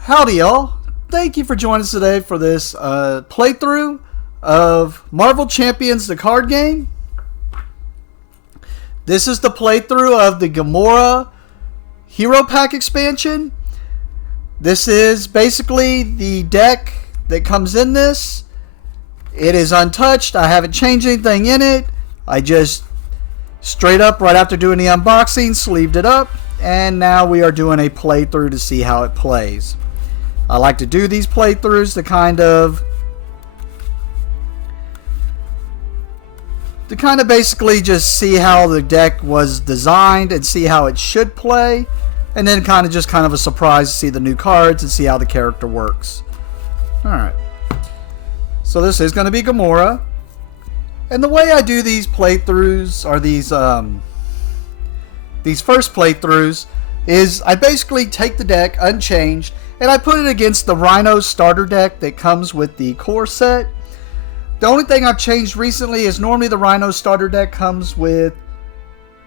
Howdy, y'all. Thank you for joining us today for this playthrough of Marvel Champions, the card game. This is the playthrough of the Gamora Hero Pack expansion. This is basically the deck that comes in this. It is untouched. I haven't changed anything in it. I just straight up, right after doing the unboxing, sleeved it up. And now we are doing a playthrough to see how it plays. I like to do these playthroughs to kind of basically just see how the deck was designed and see how it should play, and then kind of a surprise to see the new cards and see how the character works. Alright, so this is going to be Gamora, and the way I do these playthroughs, or these first playthroughs, is I basically take the deck unchanged and I put it against the Rhino starter deck that comes with the core set. The only thing I've changed recently is normally the Rhino starter deck comes with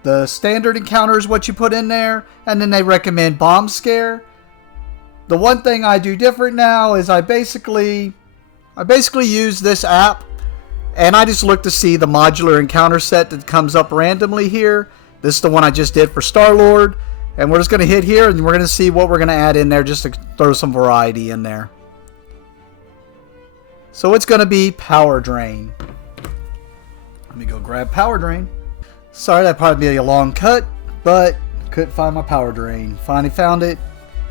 the standard encounters, what you put in there, and then they recommend Bomb Scare. The one thing I do different now is I basically use this app, and I just look to see the modular encounter set that comes up randomly here. This is the one I just did for Star-Lord. And we're just going to hit here and we're going to see what we're going to add in there just to throw some variety in there. So it's going to be Power Drain. Let me go grab Power Drain. Sorry, that'd probably be a long cut, but couldn't find my Power Drain. Finally found it.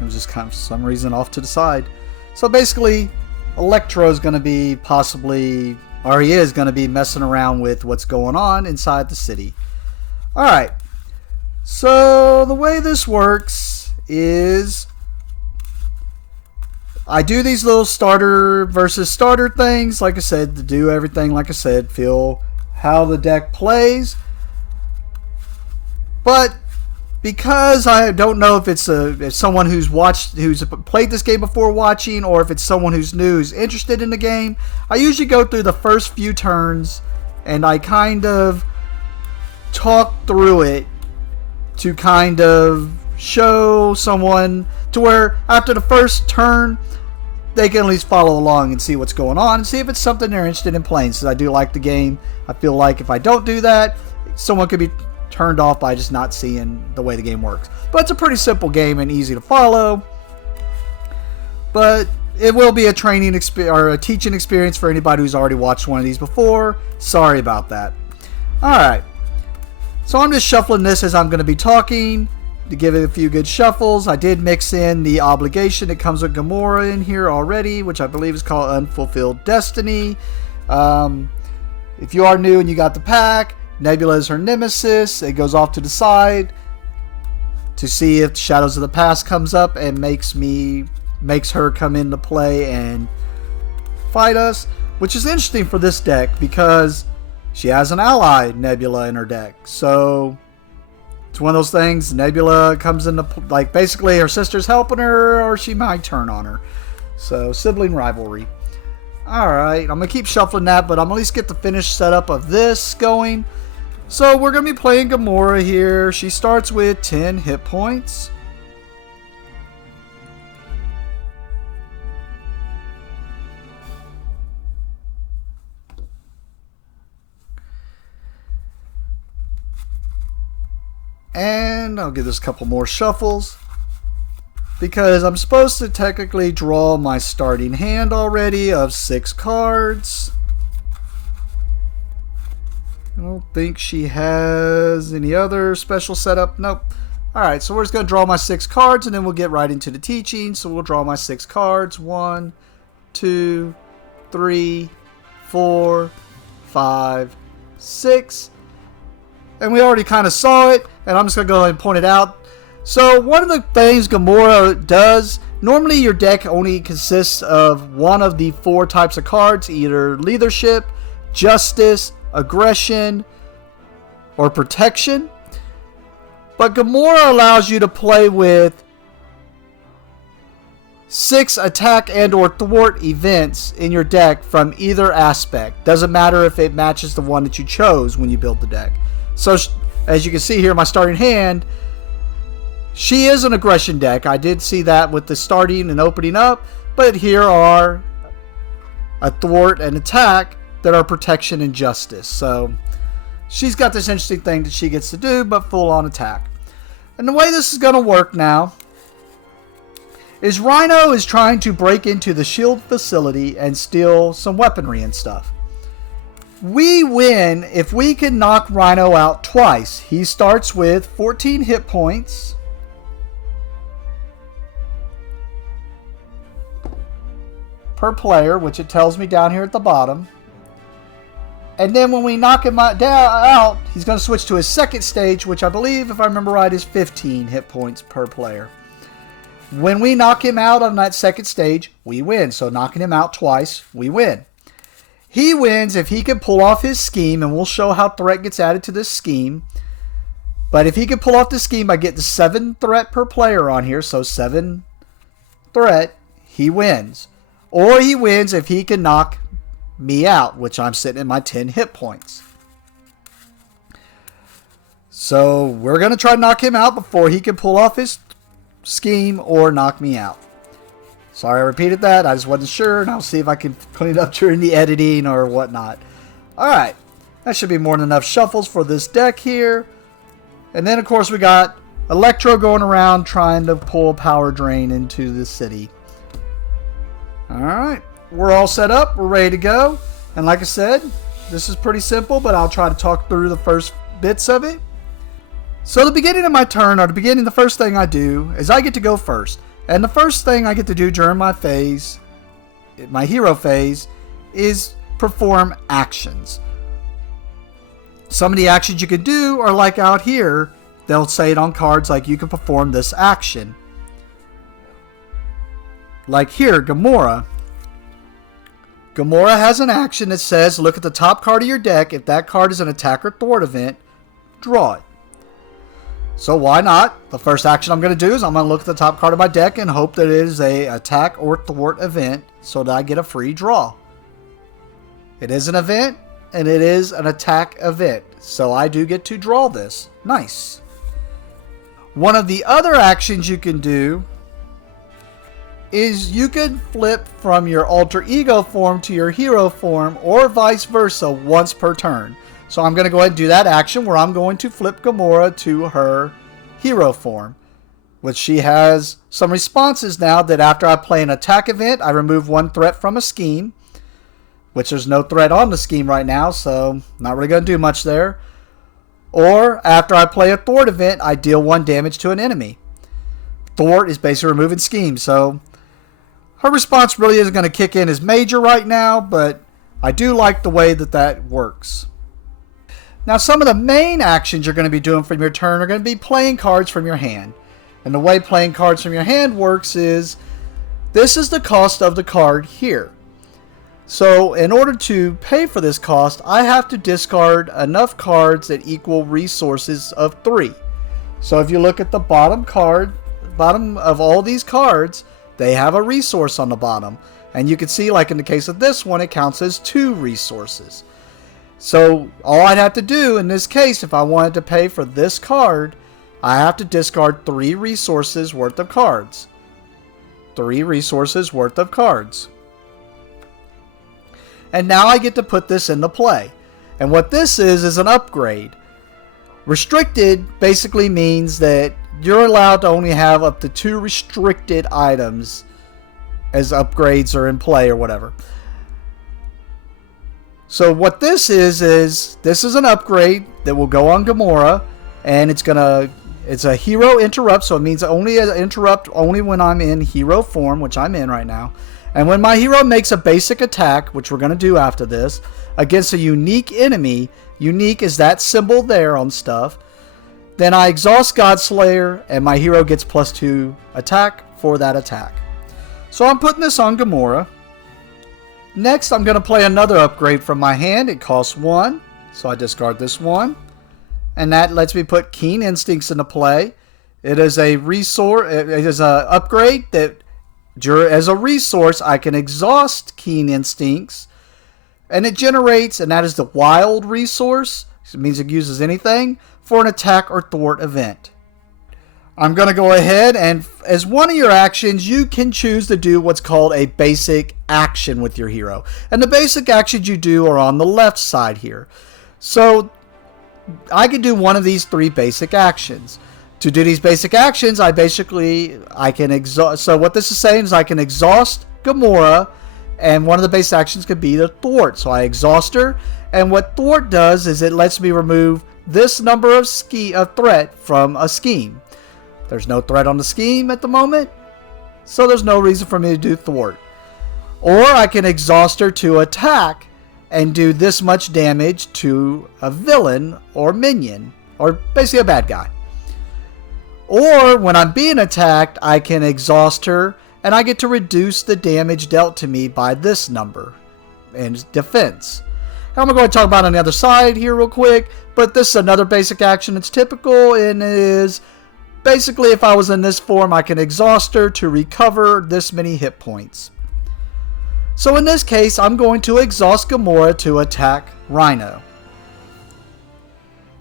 It was just kind of for some reason off to the side. So basically, Electro is going to be possibly, or he is going to be messing around with what's going on inside the city. Alright. So the way this works is I do these little starter versus starter things, like I said, to do everything, like I said, feel how the deck plays. But because I don't know if it's someone who's played this game before watching, or if it's someone who's new, who's interested in the game, I usually go through the first few turns and I kind of talk through it to kind of show someone to where after the first turn they can at least follow along and see what's going on and see if it's something they're interested in playing. Since I do like the game, I feel like if I don't do that, someone could be turned off by just not seeing the way the game works. But it's a pretty simple game and easy to follow. But it will be a training experience or a teaching experience for anybody who's already watched one of these before. Sorry about that. Alright. So I'm just shuffling this as I'm going to be talking to give it a few good shuffles. I did mix in the obligation that comes with Gamora in here already, which I believe is called Unfulfilled Destiny. If you are new and you got the pack, Nebula is her nemesis. It goes off to the side to see if Shadows of the Past comes up and makes her come into play and fight us, which is interesting for this deck because she has an ally, Nebula, in her deck. So it's one of those things. Nebula comes into, like, basically her sister's helping her, or she might turn on her. So sibling rivalry. Alright, I'm going to keep shuffling that, but I'm going to at least get the finished setup of this going. So we're going to be playing Gamora here. She starts with 10 hit points. And I'll give this a couple more shuffles because I'm supposed to technically draw my starting hand already of 6 cards. I don't think she has any other special setup. Nope. Alright, so we're just going to draw my 6 cards and then we'll get right into the teaching. So we'll draw my 6 cards. 1, 2, 3, 4, 5, 6. And we already kind of saw it, and I'm just going to go ahead and point it out. So one of the things Gamora does, normally your deck only consists of one of the 4 types of cards, either leadership, justice, aggression, or protection. But Gamora allows you to play with 6 attack and or thwart events in your deck from either aspect. Doesn't matter if it matches the one that you chose when you build the deck. So as you can see here, my starting hand, she is an aggression deck. I did see that with the starting and opening up, but here are a thwart and attack that are protection and justice. So she's got this interesting thing that she gets to do, but full on attack. And the way this is going to work now is Rhino is trying to break into the shield facility and steal some weaponry and stuff. We win if we can knock Rhino out twice. He starts with 14 hit points. Per player, which it tells me down here at the bottom. And then when we knock him out, he's going to switch to his second stage, which I believe, if I remember right, is 15 hit points per player. When we knock him out on that second stage, we win. So knocking him out twice, we win. He wins if he can pull off his scheme, and we'll show how threat gets added to this scheme. But if he can pull off the scheme by getting 7 threat per player on here, so 7 threat, he wins. Or he wins if he can knock me out, which I'm sitting at my 10 hit points. So we're going to try to knock him out before he can pull off his scheme or knock me out. Sorry I repeated that. I just wasn't sure, and I'll see if I can clean it up during the editing or whatnot. Alright, that should be more than enough shuffles for this deck here. And then of course we got Electro going around trying to pull power drain into the city. Alright, we're all set up, we're ready to go. And like I said, this is pretty simple, but I'll try to talk through the first bits of it. So the beginning of my turn, or the first thing I do is I get to go first. And the first thing I get to do during my phase, my hero phase, is perform actions. Some of the actions you could do are like out here. They'll say it on cards like you can perform this action. Like here, Gamora. Gamora has an action that says look at the top card of your deck. If that card is an attack or thwart event, draw it. So why not? The first action I'm going to do is I'm going to look at the top card of my deck and hope that it is a attack or thwart event so that I get a free draw. It is an event and it is an attack event. So I do get to draw this. Nice. One of the other actions you can do is you can flip from your alter ego form to your hero form or vice versa once per turn. So I'm going to go ahead and do that action where I'm going to flip Gamora to her hero form, which she has some responses now that after I play an attack event, I remove 1 threat from a scheme, which there's no threat on the scheme right now, so not really going to do much there. Or after I play a thwart event, I deal 1 damage to an enemy. Thwart is basically removing schemes, so her response really isn't going to kick in as major right now, but I do like the way that that works. Now, some of the main actions you're going to be doing from your turn are going to be playing cards from your hand. And the way playing cards from your hand works is, this is the cost of the card here. So, in order to pay for this cost, I have to discard enough cards that equal resources of 3. So, if you look at the bottom of all these cards, they have a resource on the bottom. And you can see, like in the case of this one, it counts as 2 resources. So all I'd have to do in this case, if I wanted to pay for this card, I have to discard 3 resources worth of cards. 3 resources worth of cards. And now I get to put this into play. And what this is an upgrade. Restricted basically means that you're allowed to only have up to 2 restricted items as upgrades are in play or whatever. So what this is this is an upgrade that will go on Gamora, and it's a hero interrupt, so it means only an interrupt only when I'm in hero form, which I'm in right now. And when my hero makes a basic attack, which we're going to do after this, against a unique enemy, unique is that symbol there on stuff, then I exhaust Godslayer, and my hero gets +2 attack for that attack. So I'm putting this on Gamora. Next, I'm going to play another upgrade from my hand. It costs 1, so I discard this 1. And that lets me put Keen Instincts into play. It is a resource. It is an upgrade that as a resource, I can exhaust Keen Instincts, and it generates, and that is the wild resource. It means it uses anything for an attack or thwart event. I'm going to go ahead and as one of your actions, you can choose to do what's called a basic action with your hero. And the basic actions you do are on the left side here. So I can do one of these 3 basic actions. To do these basic actions, I can exhaust. So what this is saying is I can exhaust Gamora, and one of the basic actions could be the thwart. So I exhaust her, and what thwart does is it lets me remove this number of threat from a scheme. There's no threat on the scheme at the moment, so there's no reason for me to do thwart. Or I can exhaust her to attack and do this much damage to a villain or minion, or basically a bad guy. Or when I'm being attacked, I can exhaust her and I get to reduce the damage dealt to me by this number in defense. And I'm going to go ahead and talk about on the other side here real quick, but this is another basic action that's typical, and it is basically if I was in this form, I can exhaust her to recover this many hit points. So in this case, I'm going to exhaust Gamora to attack Rhino.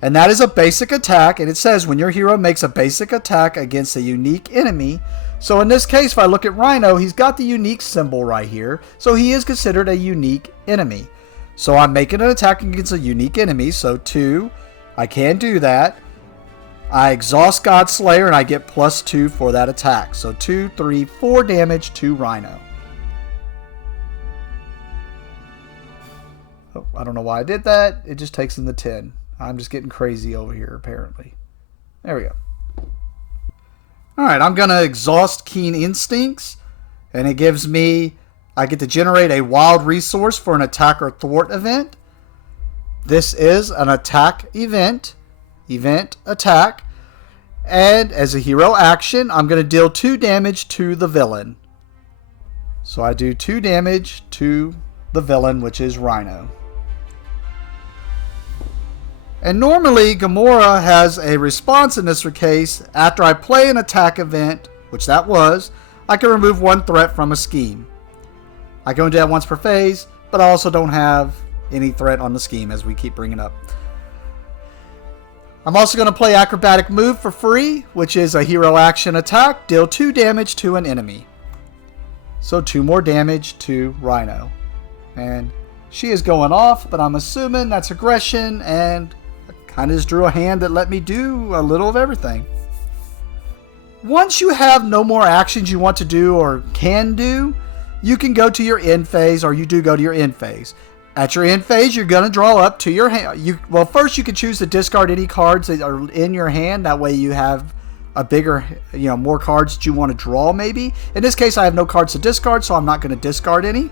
And that is a basic attack, and it says when your hero makes a basic attack against a unique enemy. So in this case, if I look at Rhino, he's got the unique symbol right here, so he is considered a unique enemy. So I'm making an attack against a unique enemy, so 2, I can do that. I exhaust Godslayer and I get +2 for that attack. So 2, 3, 4 damage to Rhino. Oh, I don't know why I did that. It just takes in the 10. I'm just getting crazy over here, apparently. There we go. Alright, I'm going to exhaust Keen Instincts. And it gives me... I get to generate a wild resource for an attack or thwart event. This is an attack event. Event attack. And as a hero action, I'm going to deal 2 damage to the villain. So I do 2 damage to the villain, which is Rhino. And normally, Gamora has a response in this case. After I play an attack event, which that was, I can remove 1 threat from a scheme. I can only do that once per phase, but I also don't have any threat on the scheme, as we keep bringing up. I'm also going to play Acrobatic Move for free, which is a hero action attack. Deal 2 damage to an enemy. So 2 more damage to Rhino. And she is going off, but I'm assuming that's aggression, and I kind of just drew a hand that let me do a little of everything. Once you have no more actions you want to do or can do, you can go to your end phase, or you do go to your end phase. At your end phase, you're going to draw up to your hand. Well, first you can choose to discard any cards that are in your hand. That way you have a bigger, more cards that you want to draw maybe. In this case, I have no cards to discard, so I'm not going to discard any.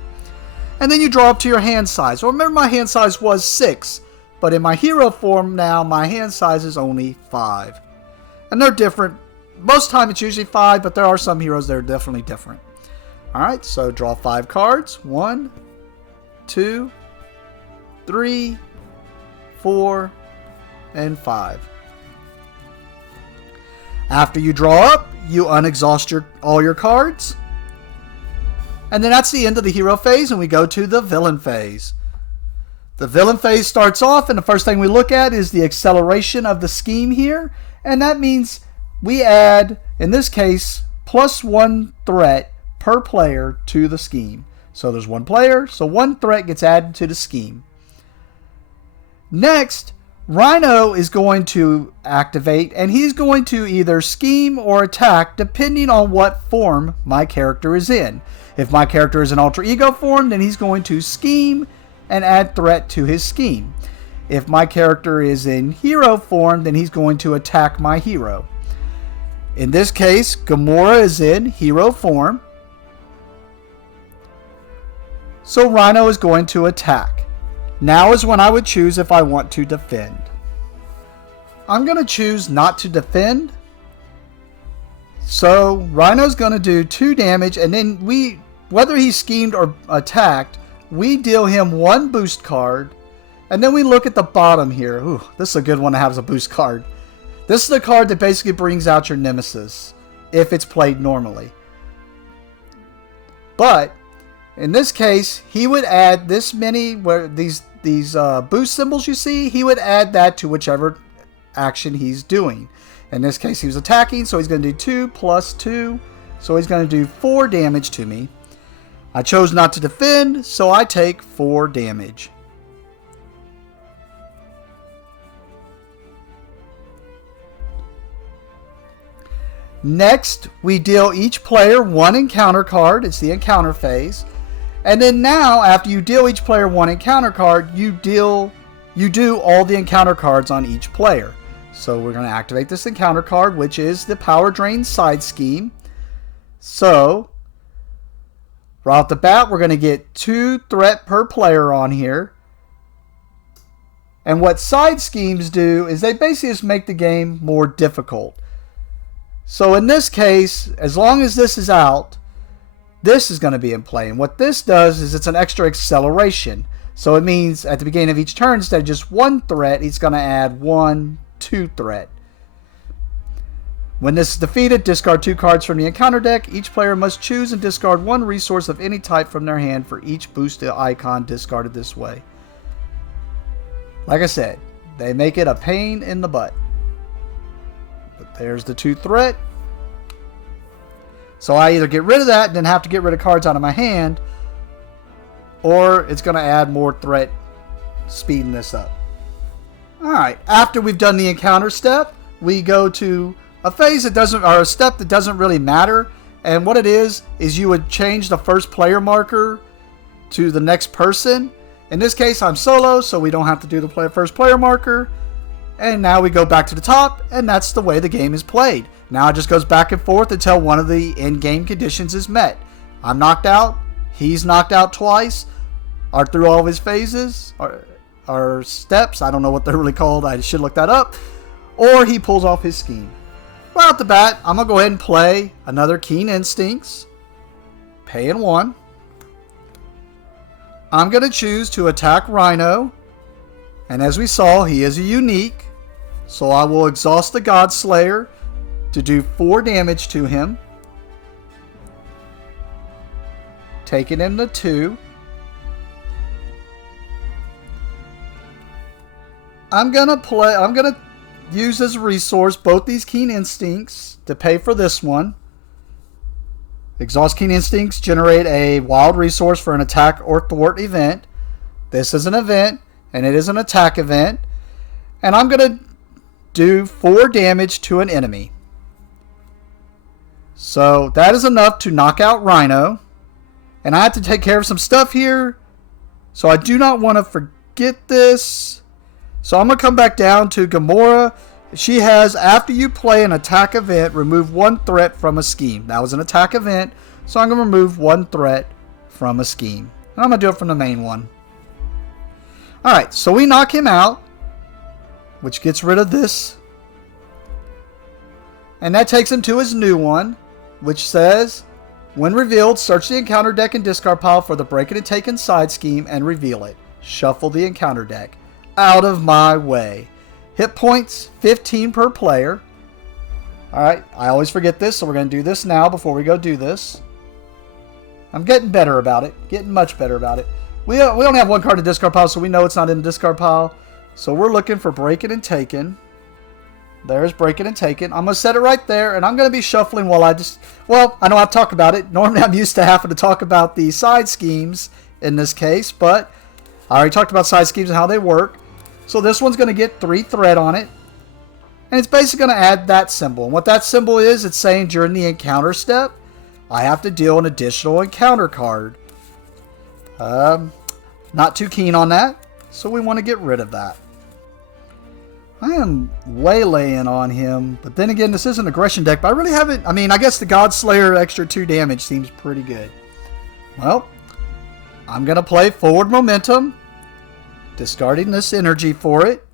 And then you draw up to your hand size. Well, remember my hand size was 6, but in my hero form now, my hand size is only 5. And they're different. Most of the time it's usually 5, but there are some heroes that are definitely different. Alright, so draw 5 cards. 1, 2, 3, 4, and 5. After you draw up, you unexhaust all your cards. And then that's the end of the hero phase, and we go to the villain phase. The villain phase starts off, and the first thing we look at is the acceleration of the scheme here. And that means we add, in this case, +1 threat per player to the scheme. So there's 1 player, so 1 threat gets added to the scheme. Next, Rhino is going to activate, and he's going to either scheme or attack depending on what form my character is in. If my character is in alter ego form, then he's going to scheme and add threat to his scheme. If my character is in hero form, then he's going to attack my hero. In this case, Gamora is in hero form. So Rhino is going to attack. Now is when I would choose if I want to defend. I'm going to choose not to defend. So Rhino's going to do 2 damage, and then whether he schemed or attacked, we deal him 1 boost card. And then we look at the bottom here. Ooh, this is a good one to have as a boost card. This is the card that basically brings out your nemesis if it's played normally. But in this case, he would add this many, where these boost symbols you see, he would add that to whichever action he's doing. In this case, he was attacking, so he's going to do 2 plus 2. So he's going to do 4 damage to me. I chose not to defend, so I take 4 damage. Next, we deal each player 1 encounter card. It's the encounter phase. And then now, after you deal each player 1 encounter card, you do all the encounter cards on each player. So we're going to activate this encounter card, which is the Power Drain Side Scheme. So, right off the bat, we're going to get 2 threat per player on here. And what side schemes do is they basically just make the game more difficult. So in this case, as long as this is out, this is going to be in play. And what this does is it's an extra acceleration. So it means at the beginning of each turn, instead of just 1 threat, he's going to add 1, 2 threat. When this is defeated, discard 2 cards from the encounter deck. Each player must choose and discard 1 resource of any type from their hand for each boosted icon discarded this way. Like I said, they make it a pain in the butt. But there's the 2 threat. So I either get rid of that and then have to get rid of cards out of my hand, or it's going to add more threat, speeding this up. Alright, after we've done the encounter step, we go to a phase that doesn't, or a step that doesn't really matter. And what it is you would change the first player marker to the next person. In this case, I'm solo, so we don't have to do the first player marker. And now we go back to the top, and that's the way the game is played. Now it just goes back and forth until one of the in-game conditions is met. I'm knocked out, he's knocked out twice, or through all of his phases, or steps, I don't know what they're really called, I should look that up, or he pulls off his scheme. Right off the bat, I'm going to go ahead and play another Keen Instincts, paying 1. I'm going to choose to attack Rhino, and as we saw, he is a unique, so I will exhaust the Godslayer to do 4 damage to him, taking him to 2. I'm gonna use as a resource both these Keen Instincts to pay for this one. Exhaust Keen Instincts generate a wild resource for an attack or thwart event. This is an event, and it is an attack event. And I'm gonna do 4 damage to an enemy. So that is enough to knock out Rhino. And I have to take care of some stuff here, so I do not want to forget this. So I'm going to come back down to Gamora. She has, after you play an attack event, remove 1 threat from a scheme. That was an attack event, so I'm going to remove 1 threat from a scheme. And I'm going to do it from the main one. Alright, so we knock him out, which gets rid of this. And that takes him to his new one, which says, when revealed, search the encounter deck and discard pile for the Break It and Taken side scheme and reveal it. Shuffle the encounter deck. Out of my way. Hit points, 15 per player. Alright, I always forget this, so we're going to do this now before we go do this. I'm getting better about it. Getting much better about it. We only have 1 card in discard pile, so we know it's not in the discard pile. So we're looking for Break It and Taken. There's Break It and Taken. I'm going to set it right there, and I'm going to be shuffling while I just... Well, I know I've talked about it. Normally I'm used to having to talk about the side schemes in this case, but I already talked about side schemes and how they work. So this one's going to get 3 threat on it, and it's basically going to add that symbol. And what that symbol is, it's saying during the encounter step, I have to deal an additional encounter card. Not too keen on that, so we want to get rid of that. I am waylaying on him, but then again, this is an aggression deck, but I really haven't... I mean, I guess the Godslayer extra 2 damage seems pretty good. Well, I'm going to play Forward Momentum, discarding this energy for it.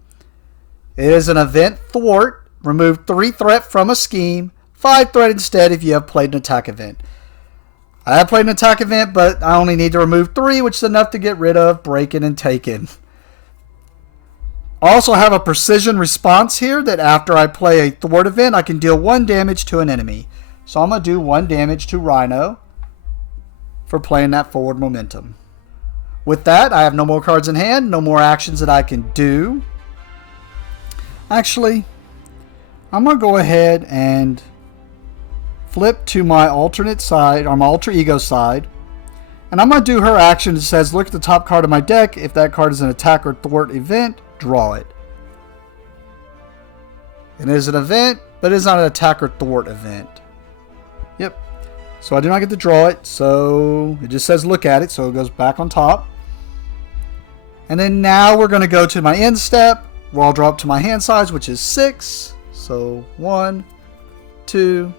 It is an event thwart. Remove 3 threat from a scheme, 5 threat instead if you have played an attack event. I have played an attack event, but I only need to remove 3, which is enough to get rid of Break It and Taken. I also have a precision response here that after I play a thwart event, I can deal 1 damage to an enemy. So I'm going to do 1 damage to Rhino. for playing that forward momentum. With that, I have no more cards in hand, no more actions that I can do. Actually, I'm going to go ahead and flip to my alternate side, or my alter ego side. And I'm going to do her action that says, look at the top card of my deck. If that card is an attack or thwart event, draw it. It is an event, but it is not an attack or thwart event. Yep. So I do not get to draw it, so it just says look at it, so it goes back on top. And then now we're going to go to my end step, where I'll draw up to my hand size, which is 6. So 1, 2,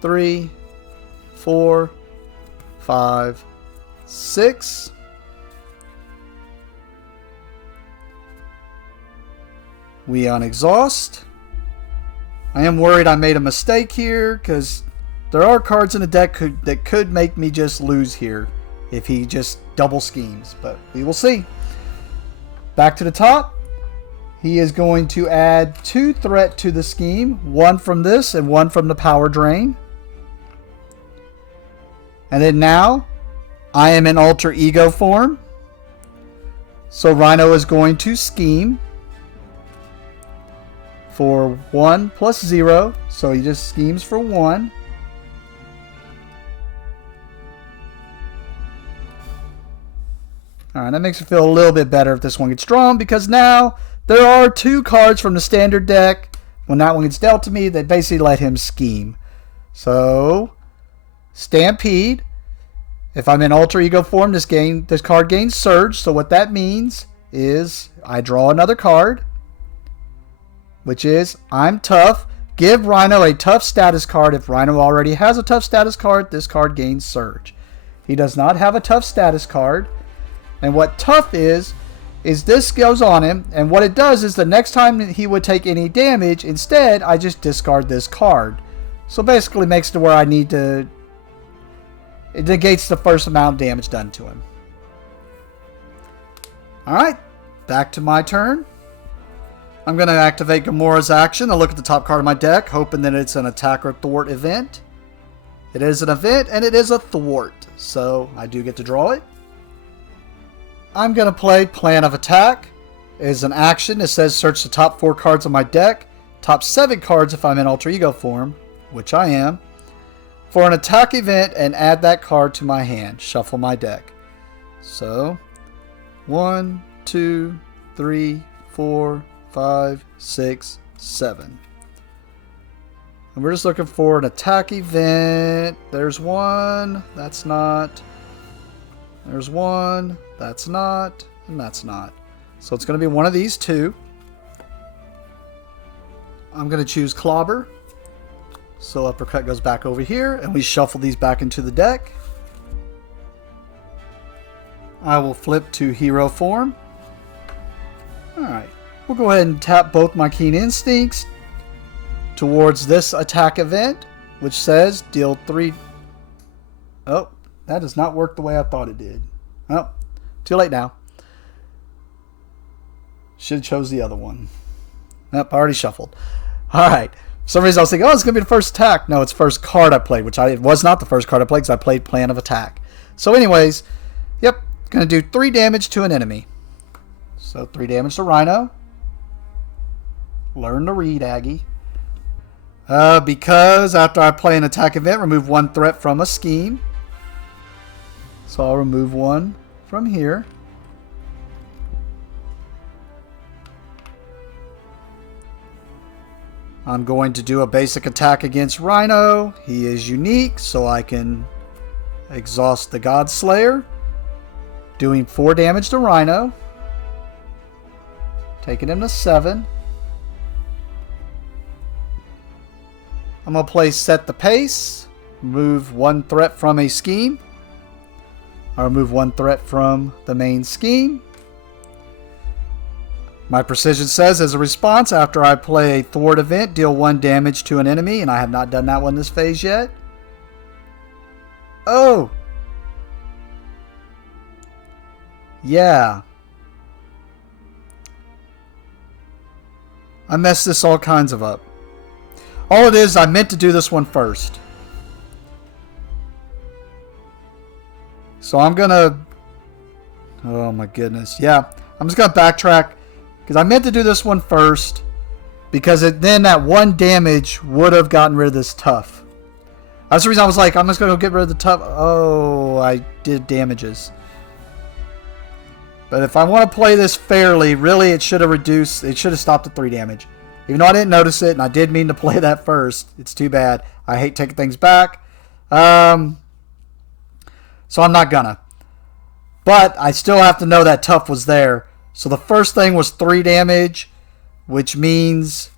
3, 4, 5, 6. We unexhaust. I am worried I made a mistake here, because there are cards in the deck that could make me just lose here if he just double schemes, but we will see. Back to the top. He is going to add 2 threat to the scheme, 1 from this and 1 from the power drain. And then now, I am in alter ego form. So Rhino is going to scheme for 1 plus 0. So he just schemes for 1. Alright, that makes it feel a little bit better if this one gets drawn, because now there are 2 cards from the standard deck. When that one gets dealt to me, they basically let him scheme. So, Stampede. If I'm in alter ego form, this card gains Surge. So what that means is I draw another card, which is I'm tough. Give Rhino a tough status card. If Rhino already has a tough status card, this card gains Surge. He does not have a tough status card. And what tough is this goes on him, and what it does is the next time he would take any damage, instead I just discard this card. So basically makes it to where I need to, it negates the first amount of damage done to him. Alright, back to my turn. I'm going to activate Gamora's action. I look at the top card of my deck, hoping that it's an attack or thwart event. It is an event, and it is a thwart, so I do get to draw it. I'm going to play Plan of Attack. It is an action. It says search the top 4 cards of my deck, top 7 cards if I'm in alter ego form, which I am, for an attack event, and add that card to my hand. Shuffle my deck. So, 1, 2, 3, 4, 5, 6, 7. And we're just looking for an attack event. There's one. That's not. There's one. That's not. And that's not. So it's going to be one of these 2. I'm going to choose Clobber. So Uppercut goes back over here. And we shuffle these back into the deck. I will flip to Hero form. Alright. We'll go ahead and tap both my Keen Instincts towards this attack event, which says deal 3. Oh, that does not work the way I thought it did. Oh, too late now. Should have chose the other one. Nope, I already shuffled. Alright. For some reason I was thinking, oh, it's going to be the first attack. No, it's the first card I played, which it was not the first card I played because I played Plan of Attack. So anyways, yep, going to do 3 damage to an enemy. So 3 damage to Rhino. Learn to read, Aggie. Because after I play an attack event, remove 1 threat from a scheme. So I'll remove 1 from here. I'm going to do a basic attack against Rhino. He is unique, so I can exhaust the Godslayer, doing 4 damage to Rhino, taking him to 7. I'm going to play Set the Pace, remove 1 threat from a scheme. I'll remove 1 threat from the main scheme. My precision says, as a response, after I play a thwart event, deal 1 damage to an enemy, and I have not done that one this phase yet. Oh! Yeah. I messed this all kinds of up. All it is, I meant to do this one first. So I'm going to... Oh my goodness. Yeah, I'm just going to backtrack. Because I meant to do this one first. Because then that 1 damage would have gotten rid of this tough. That's the reason I was like, I'm just going to go get rid of the tough. Oh, I did damages. But if I want to play this fairly, really it should have reduced. It should have stopped at 3 damage. Even though I didn't notice it, and I did mean to play that first. It's too bad. I hate taking things back. So I'm not gonna. But I still have to know that tough was there. So the first thing was 3 damage, which means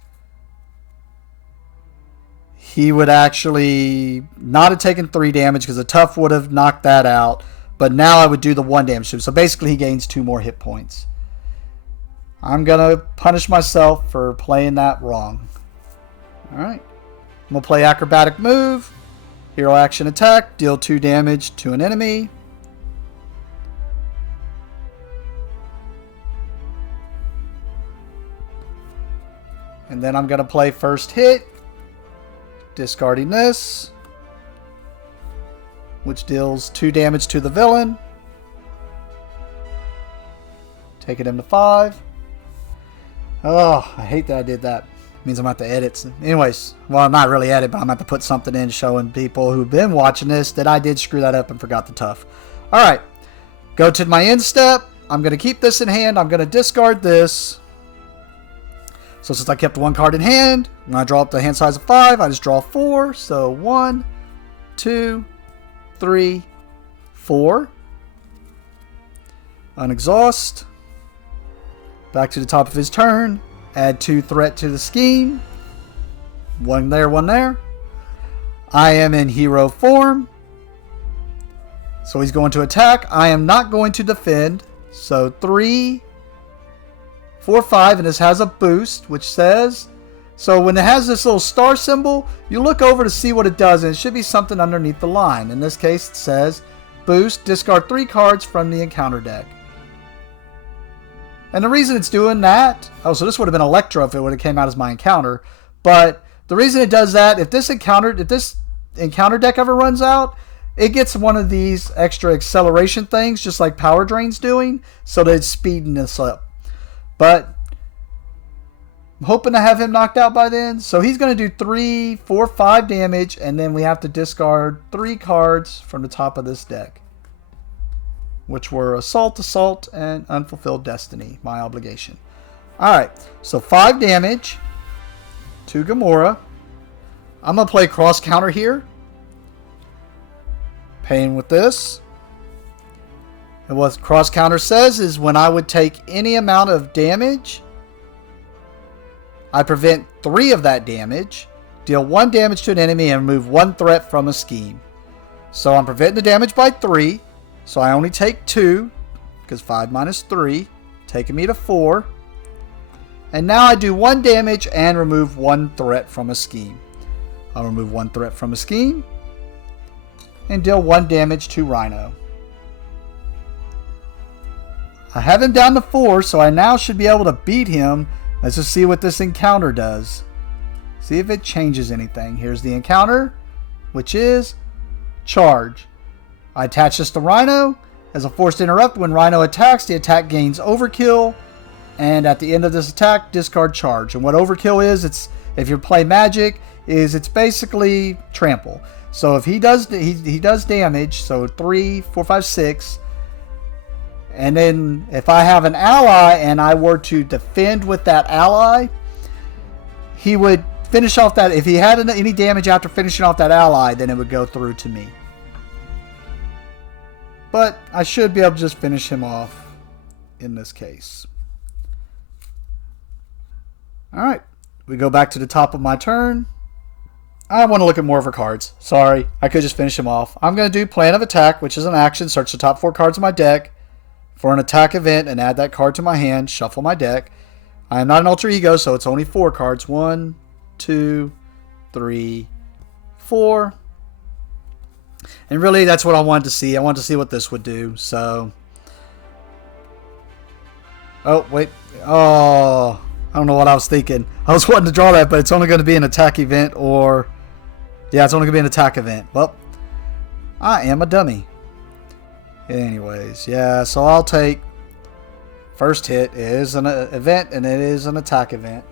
he would actually not have taken 3 damage because the tough would have knocked that out. But now I would do the 1 damage to him. So basically he gains 2 more hit points. I'm going to punish myself for playing that wrong. Alright. I'm going to play acrobatic move. Hero action attack. Deal 2 damage to an enemy. And then I'm going to play first hit. Discarding this. Which deals 2 damage to the villain. Taking him to 5. Oh, I hate that I did that. It means I'm going to have to edit. Anyways, well, not really edit, but I'm going to have to put something in showing people who've been watching this that I did screw that up and forgot the tough. Alright. Go to my end step. I'm going to keep this in hand. I'm going to discard this. So since I kept 1 card in hand, when I draw up the hand size of 5, I just draw 4. So 1, 2, 3, 4. Unexhaust. Back to the top of his turn. Add 2 threat to the scheme. 1 there, 1 there. I am in hero form. So he's going to attack. I am not going to defend. So 3, 4, 5, and this has a boost, which says... So when it has this little star symbol, you look over to see what it does, and it should be something underneath the line. In this case, it says, boost, discard 3 cards from the encounter deck. And the reason it's doing that... Oh, so this would have been Electro if it would have came out as my encounter. But the reason it does that, if this encounter deck ever runs out, it gets one of these extra acceleration things, just like Power Drain's doing, so that it's speeding this up. But I'm hoping to have him knocked out by then. So he's going to do 3, 4, 5 damage, and then we have to discard 3 cards from the top of this deck, which were Assault, and Unfulfilled Destiny, my obligation. Alright, so 5 damage to Gamora. I'm going to play cross counter here. Paying with this. And what cross counter says is when I would take any amount of damage, I prevent 3 of that damage, deal 1 damage to an enemy, and remove 1 threat from a scheme. So I'm preventing the damage by 3. So I only take 2, because 5 minus 3, taking me to 4. And now I do 1 damage and remove 1 threat from a scheme. I'll remove 1 threat from a scheme and deal 1 damage to Rhino. I have him down to 4, so I now should be able to beat him. Let's just see what this encounter does. See if it changes anything. Here's the encounter, which is Charge. I attach this to Rhino. As a forced interrupt, when Rhino attacks, the attack gains Overkill. And at the end of this attack, discard Charge. And what Overkill is, it's if you play Magic, it's basically Trample. So if he does damage, so 3, 4, 5, 6. And then if I have an ally and I were to defend with that ally, he would finish off that. If he had any damage after finishing off that ally, then it would go through to me. But I should be able to just finish him off in this case. Alright, we go back to the top of my turn. I want to look at more of her cards. Sorry, I could just finish him off. I'm going to do Plan of Attack, which is an action. Search the top 4 cards of my deck for an attack event and add that card to my hand. Shuffle my deck. I am not an alter ego, so it's only 4 cards. 1, 2, 3, 4. And really, that's what I wanted to see. I wanted to see what this would do. So, oh wait, oh, I don't know what I was thinking. I was wanting to draw that, but it's only going to be an attack event, or yeah, it's only going to be an attack event. Well, I am a dummy. Anyways, yeah, so I'll take first hit. It is an event and it is an attack event.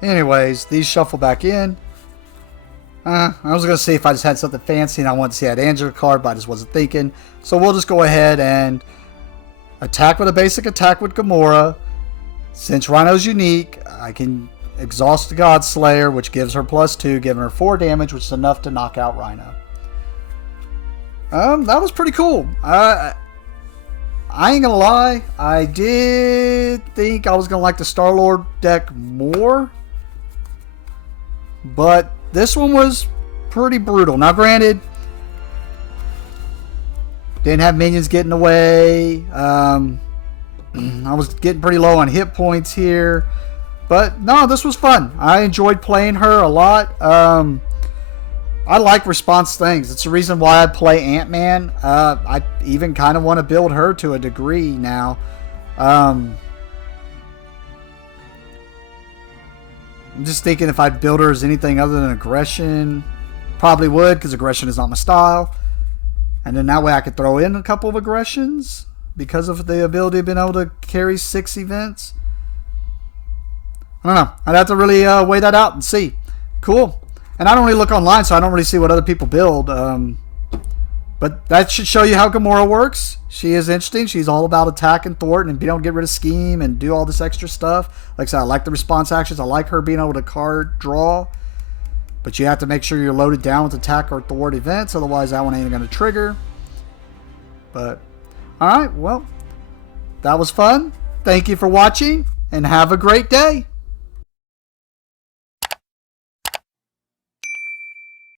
Anyways, these shuffle back in. I was going to see if I just had something fancy and I wanted to see that Angela card, but I just wasn't thinking. So we'll just go ahead and attack with a basic attack with Gamora. Since Rhino's unique, I can exhaust the God Slayer, which gives her +2, giving her 4 damage, which is enough to knock out Rhino. That was pretty cool. I ain't gonna lie, I did think I was gonna like the Star-Lord deck more, but this one was pretty brutal. Now, granted, didn't have minions getting away. I was getting pretty low on hit points here, but no, this was fun. I enjoyed playing her a lot. I like response things. It's the reason why I play Ant-Man. I even kind of want to build her to a degree now. I'm just thinking if I'd build her as anything other than aggression, probably would, because aggression is not my style. And then that way I could throw in a couple of aggressions because of the ability of being able to carry 6 events. I don't know. I'd have to really weigh that out and see. Cool. And I don't really look online, so I don't really see what other people build. But that should show you how Gamora works. She is interesting. She's all about attack and thwart and being able to get rid of scheme and do all this extra stuff. Like I said, I like the response actions. I like her being able to card draw. But you have to make sure you're loaded down with attack or thwart events. Otherwise, that one ain't going to trigger. But, alright, well, that was fun. Thank you for watching, and have a great day.